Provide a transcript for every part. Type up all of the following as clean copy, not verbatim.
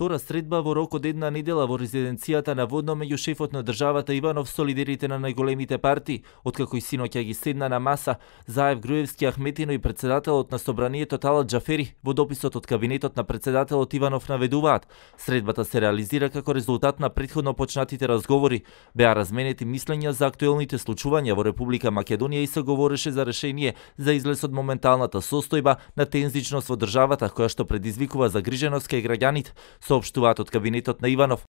втора средба во рок од една недела во резиденцијата на Водно меѓу шефот на државата Иванов со лидерите на најголемите партии, откако и синоќа ги седна на маса Заев, Груевски, Ахметино и председателот на собранието Талат Џафери, во дописот од кабинетот на председателот Иванов наведуваат. Средбата се реализира како резултат на претходно почнатите разговори. Беа разменети мислења за актуелните случувања во Република Македонија и се говореше за решение за излез од моменталната состојба на тензичност во државата, која што предизвикува загриженост кај граѓаните, соопштуваат од кабинетот на Иванов.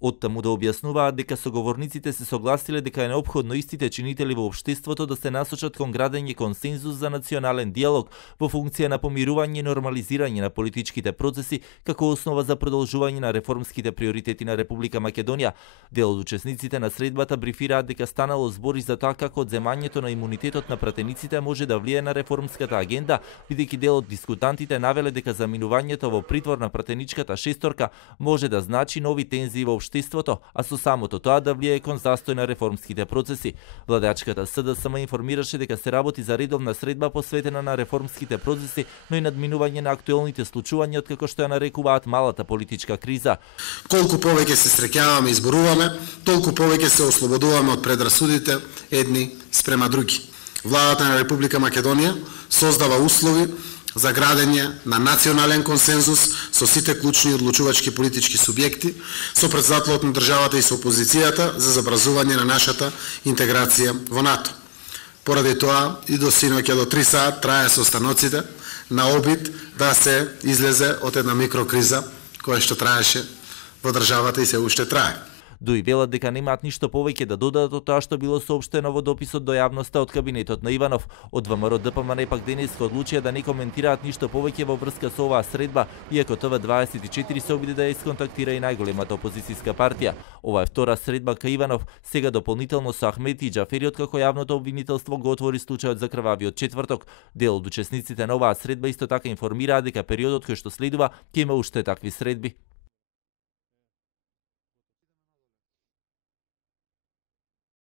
Оттаму да објаснуваат дека соговорниците се согласиле дека е неопходно истите чинители во општеството да се насочат кон градење консензус за национален диалог во функција на помирување и нормализирање на политичките процеси како основа за продолжување на реформските приоритети на Република Македонија. Дел од учесниците на средбата брифираат дека станало збори за тоа како одземањето на имунитетот на пратениците може да влие на реформската агенда, бидејќи дел од дискутантите навеле дека заминувањето во притвор на пратеничката шесторка може да значи нови тензии во општеството, а со самото тоа да влие кон застој на реформските процеси. Владачката СДСМ информираше дека се работи за редовна средба посветена на реформските процеси, но и надминување на актуелните случувања, откако што ја нарекуваат малата политичка криза. Колку повеќе се среќаваме и зборуваме, толку повеќе се ослободуваме од предрасудите едни спрема други. Владата на Република Македонија создава услови за градење на национален консензус со сите клучни одлучувачки политички субјекти, со председателот на државата и со опозицијата за забразување на нашата интеграција во НАТО. Поради тоа и до синоќа до 3 сат трае состаноците на обид да се излезе од една микрокриза која што траеше во државата и се уште трае. Дуи велат дека немаат ништо повеќе да додадат од тоа што било соопштено во дописот до јавноста од кабинетот на Иванов. Од ВМРО ДПМН пак денеска одлучија да не коментираат ништо повеќе во врска со оваа средба, иако ТВ24 се обиде да ја исконтактира и најголемата опозицијска партија. Ова е втора средба кај Иванов, сега дополнително со Ахмети и Џафери, откако јавното обвинителство го отвори случајот за крвавиот четврток. Дел од учесниците на оваа средба исто така информираат дека периодот кој што следува ќе има уште такви средби.